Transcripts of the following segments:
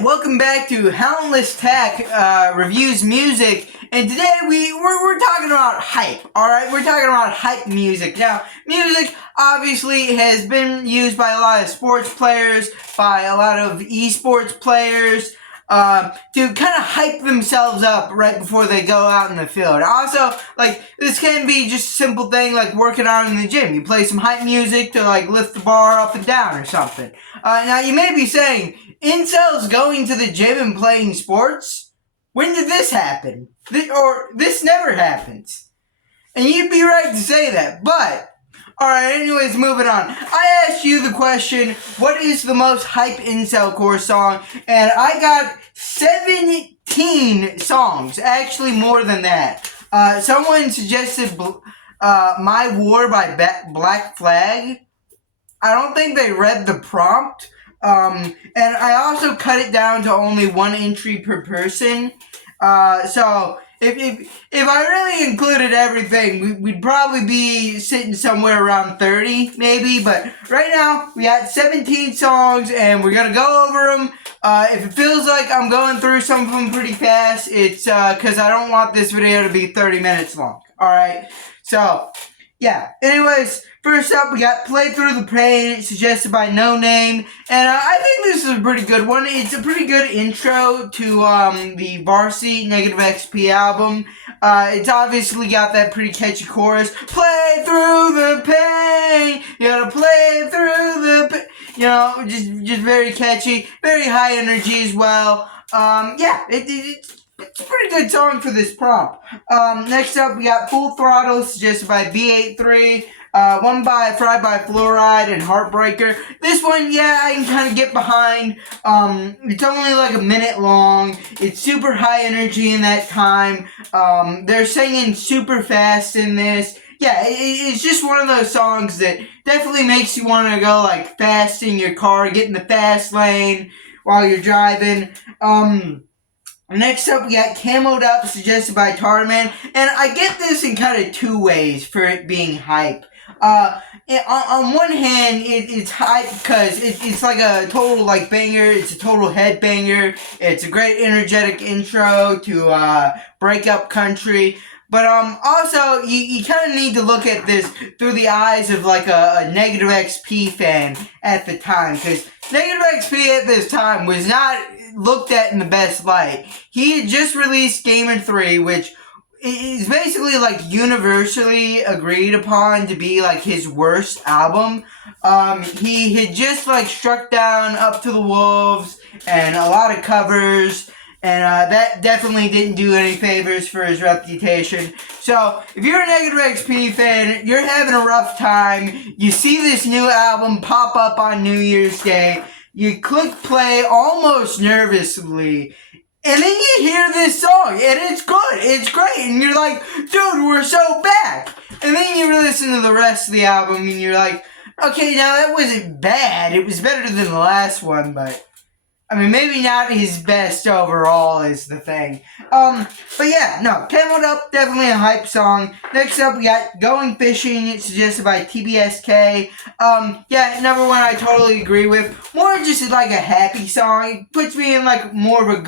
Alright, welcome back to Helmless Tech Reviews Music, and today we're talking about hype, alright? We're talking about hype music. Now, music obviously has been used by a lot of sports players, by a lot of esports players, to kind of hype themselves up right before they go out in the field. Also, like, this can be just a simple thing like working out in the gym. You play some hype music to, like, lift the bar up and down or something. Now, you may be saying, incels going to the gym and playing sports? When did this happen? This never happens. And you'd be right to say that, but alright, anyways, moving on. I asked you the question, what is the most hype incelcore song? And I got 17 songs, actually more than that. Someone suggested My War by Black Flag. I don't think they read the prompt. And I also cut it down to only one entry per person. So if I really included everything, we'd probably be sitting somewhere around 30, maybe. But right now, we got 17 songs, and we're gonna go over them. If it feels like I'm going through some of them pretty fast, it's because I don't want this video to be 30 minutes long. Alright? So, yeah. Anyways, first up, we got Play Through the Pain, suggested by No Name. And I think this is a pretty good one. It's a pretty good intro to the Varsity Negative XP album. It's obviously got that pretty catchy chorus. Play through the pain. You gotta play through the pain. You know, just very catchy. Very high energy as well. Yeah, it's a pretty good song for this prompt. Next up, we got Full Throttle, suggested by B83. One by Fried by Fluoride and Heartbreaker. This one, yeah, I can kind of get behind. It's only like a minute long. It's super high energy in that time. They're singing super fast in this. Yeah, it's just one of those songs that definitely makes you want to go like fast in your car, get in the fast lane while you're driving. Next up, we got Camoed Up, suggested by Tarman. And I get this in kind of two ways for it being hype. On one hand, it's hype because it's like a total like banger. It's a total headbanger. It's a great energetic intro to break up country. But also, you kind of need to look at this through the eyes of like a Negative XP fan at the time. Because Negative XP at this time was not looked at in the best light. He had just released Gamer 3, which is basically like universally agreed upon to be like his worst album. He had just like struck down Up to the Wolves and a lot of covers, and that definitely didn't do any favors for his reputation. So, if you're a Negative XP fan, you're having a rough time, you see this new album pop up on New Year's Day, you click play almost nervously, and then you hear this song, and it's good, it's great, and you're like, dude, we're so back! And then you listen to the rest of the album, and you're like, okay, now that wasn't bad, it was better than the last one, but I mean, maybe not his best overall is the thing. But yeah, no, Camoed Up, definitely a hype song. Next up, we got Going Fishing, suggested by TBSK. Yeah, number one, I totally agree with. More just like a happy song. It puts me in like more of a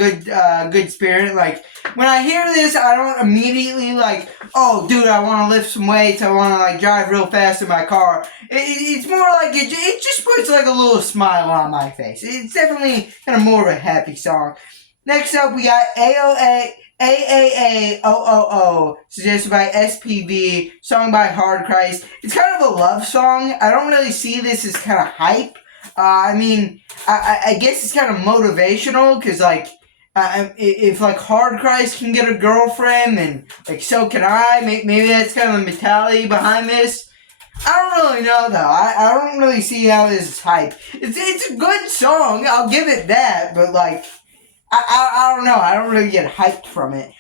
good spirit. Like, when I hear this, I don't immediately like, oh, dude, I want to lift some weights. I want to like drive real fast in my car. It's more like it just puts like a little smile on my face. It's definitely kind of more of a happy song. Next up, we got AAAOOO, suggested by SPV, sung by Hard Christ. It's kind of a love song. I don't really see this as kind of hype. I mean, I guess it's kind of motivational, because like, if like Hard Christ can get a girlfriend, then like so can I. Maybe that's kind of the mentality behind this. I don't really know though. I don't really see how this is hype. It's a good song, I'll give it that, but like I don't know. I don't really get hyped from it.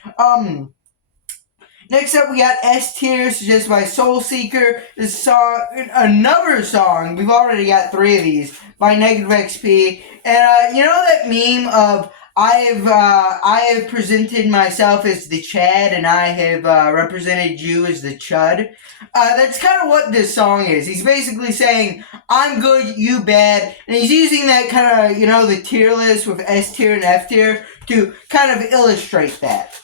Next up, we got S Tier, suggested by Soul Seeker. This song, another song. We've already got 3 of these by Negative XP. And you know that meme of I have presented myself as the Chad, and I have represented you as the Chud. That's kind of what this song is. He's basically saying, I'm good, you bad, and he's using that kind of, the tier list with S tier and F tier to kind of illustrate that.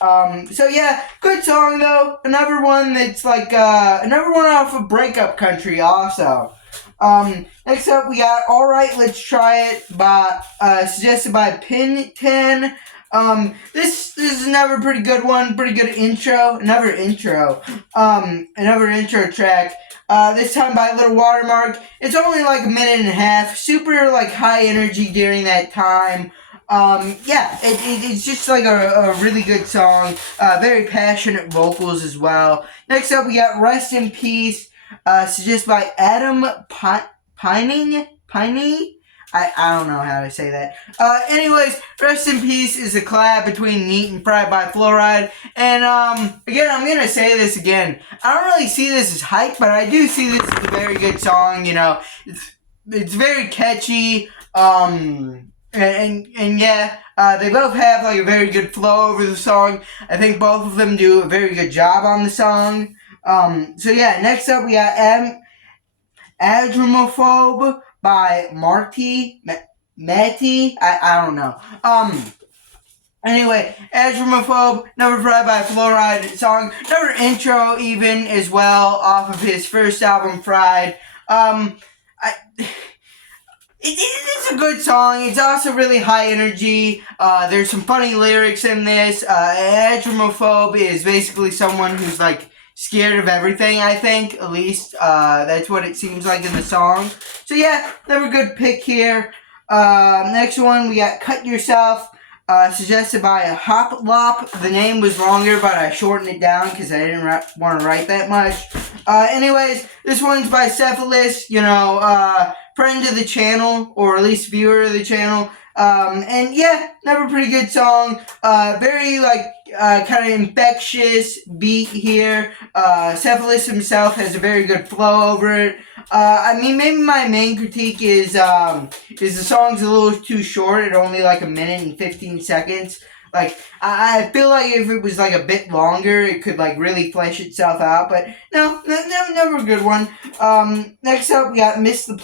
So yeah, good song though. Another one that's like, another one off of Breakup Country also. Next up, we got Alright, Let's Try It by, suggested by Pin 10. This is another pretty good one, pretty good intro, another intro track. This time by Little Watermark. It's only like a minute and a half, super like high energy during that time. Yeah, it's just like a really good song, very passionate vocals as well. Next up, we got Rest in Peace. Suggested by Adam Piney? I don't know how to say that. Anyways, Rest in Peace is a collab between Neat and Fried by Fluoride. And, again, I'm gonna say this again. I don't really see this as hype, but I do see this as a very good song, It's very catchy, and yeah, they both have, like, a very good flow over the song. I think both of them do a very good job on the song. So yeah, next up we got Adromophobe by Matty, I don't know. Anyway, Adromophobe, Never Fried by Fluoride song, another intro even as well off of his first album, Fried. It's a good song. It's also really high energy. There's some funny lyrics in this. Adromophobe is basically someone who's like scared of everything, I think. At least, that's what it seems like in the song. So yeah, another good pick here. Next one, we got Cut Yourself, suggested by a Hop Lop. The name was longer, but I shortened it down because I didn't want to write that much. Anyways, this one's by Sethilist, friend of the channel, or at least viewer of the channel. And yeah, another pretty good song. Very kind of infectious beat here. Cephalus himself has a very good flow over it. Maybe my main critique is the song's a little too short at only like a minute and 15 seconds. Like, I feel like if it was like a bit longer, it could like really flesh itself out, but no, never a good one. Next up, we got Miss the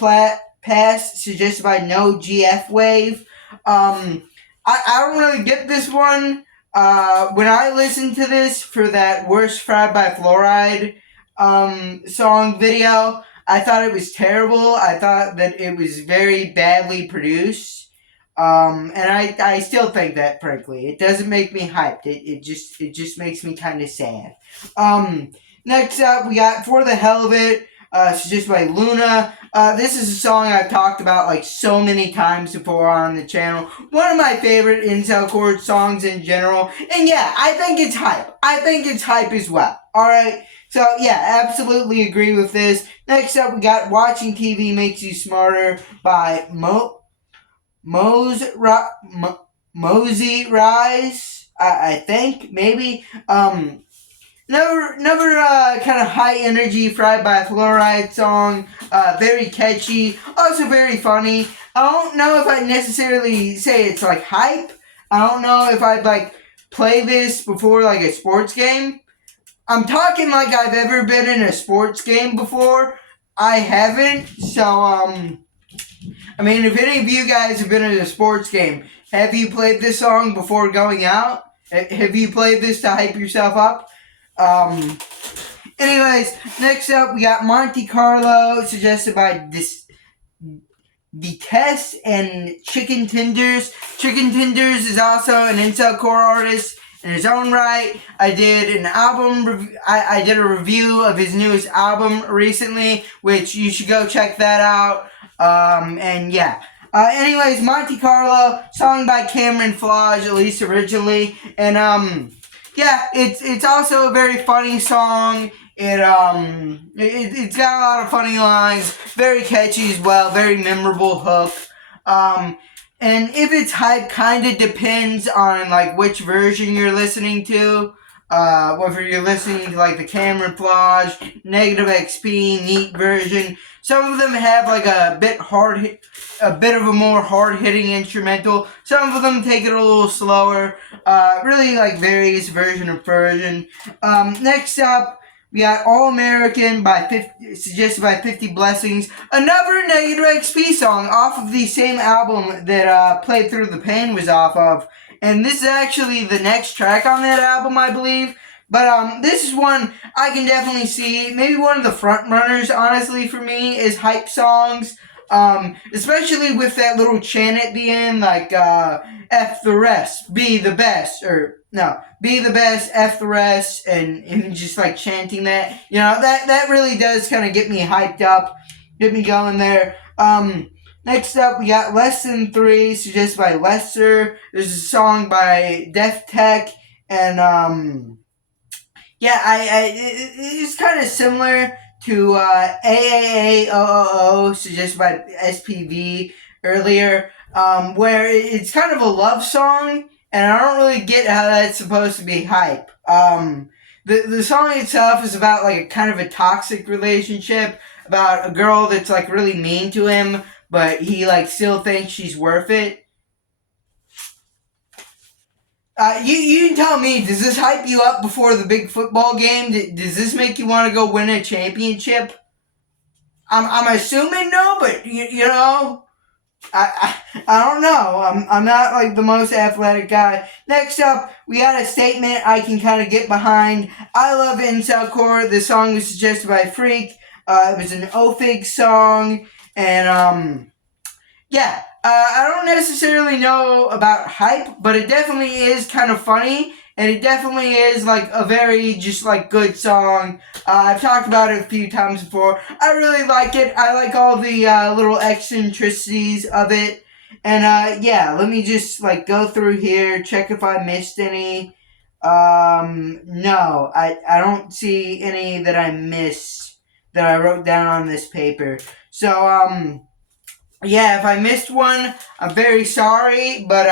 Pass, suggested by No GF Wave. I don't really get this one. When I listened to this for that Worst Fried by Fluoride song video, I thought it was terrible. I thought that it was very badly produced. And I still think that, frankly. It doesn't make me hyped. It just makes me kind of sad. Next up, we got For the Hell of It, suggested by Luna. This is a song I've talked about like so many times before on the channel. One of my favorite incelcore songs in general. And yeah, I think it's hype. I think it's hype as well. Alright? So yeah, absolutely agree with this. Next up, we got Watching TV Makes You Smarter by Mosey Rise, I think, maybe. Another kind of high energy Fried by Fluoride song. Very catchy, also very funny. I don't know if I'd necessarily say it's like hype. I don't know if I'd like play this before like a sports game. I'm talking like I've ever been in a sports game before. I haven't, so if any of you guys have been in a sports game, have you played this song before going out? Have you played this to hype yourself up? Anyways, next up we got Monte Carlo, suggested by Detest and Chicken Tenders. Chicken Tenders is also an incelcore artist in his own right. I did an album I did a review of his newest album recently, which you should go check that out. And yeah. Anyways, Monte Carlo, song by Cameron Flage, at least originally. And yeah, it's also a very funny song. It's got a lot of funny lines, very catchy as well, very memorable hook. And if it's hype, kind of depends on like which version you're listening to. Whether you're listening to like the Cameron Flage, Negative XP, Neat version. Some of them have like a bit of a more hard-hitting instrumental. Some of them take it a little slower. Really like varies version of version. Next up, we got All American suggested by 50 Blessings. Another Negative XP song off of the same album that Played Through the Pain was off of. And this is actually the next track on that album, I believe. But this is one I can definitely see. Maybe one of the front runners, honestly, for me, is hype songs. Especially with that little chant at the end, like, F the rest, be the best, or, no, be the best, F the rest, and just, like, chanting that. You know, that really does kind of get me hyped up, get me going there. Next up, we got Less Than 3, suggested by Lester. There's a song by Def Tech, and, yeah, it's kind of similar to AAAOOO, suggested by SPV earlier, where it's kind of a love song, and I don't really get how that's supposed to be hype. The song itself is about like a kind of a toxic relationship, about a girl that's like really mean to him, but he like still thinks she's worth it. You can tell me, does this hype you up before the big football game? Does this make you want to go win a championship? I'm assuming no, but you know, I don't know. I'm not like the most athletic guy. Next up, we got a statement I can kind of get behind. I love incelcore. The song was suggested by Freak. It was an OFIG song, and yeah. I don't necessarily know about hype, but it definitely is kind of funny, and it definitely is, like, a very, just, like, good song. I've talked about it a few times before. I really like it. I like all the, little eccentricities of it. And, yeah, let me just, like, go through here, check if I missed any. No, I don't see any that I missed that I wrote down on this paper. So, yeah, if I missed one, I'm very sorry, but,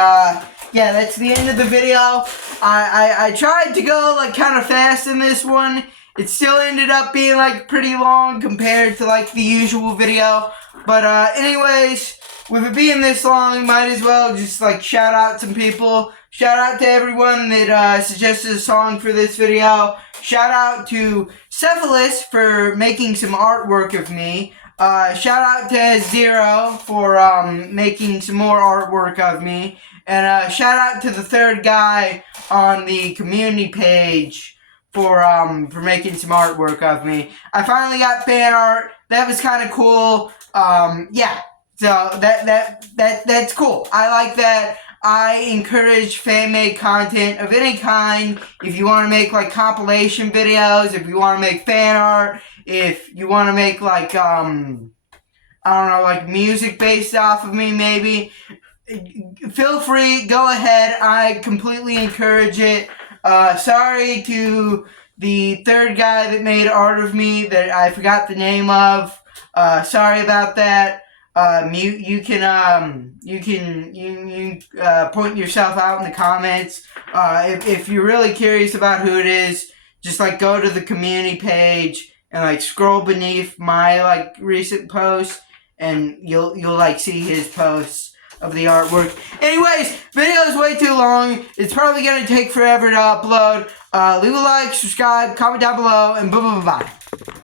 yeah, that's the end of the video. I tried to go, like, kind of fast in this one. It still ended up being, like, pretty long compared to, like, the usual video. But, anyways, with it being this long, might as well just, like, shout out some people. Shout out to everyone that, suggested a song for this video. Shout out to Sethilist for making some artwork of me. Shout out to Zero for, making some more artwork of me. And, shout out to the third guy on the community page for making some artwork of me. I finally got fan art. That was kind of cool. Yeah. So, that's cool. I like that. I encourage fan-made content of any kind. If you want to make, like, compilation videos, if you want to make fan art, if you want to make, like, I don't know, like, music based off of me, maybe, feel free, go ahead. I completely encourage it. Sorry to the third guy that made art of me that I forgot the name of. Sorry about that. You can point yourself out in the comments. If you're really curious about who it is, just, like, go to the community page and, like, scroll beneath my, like, recent post, and you'll like, see his posts of the artwork. Anyways, video is way too long. It's probably gonna take forever to upload. Leave a like, subscribe, comment down below, and bye.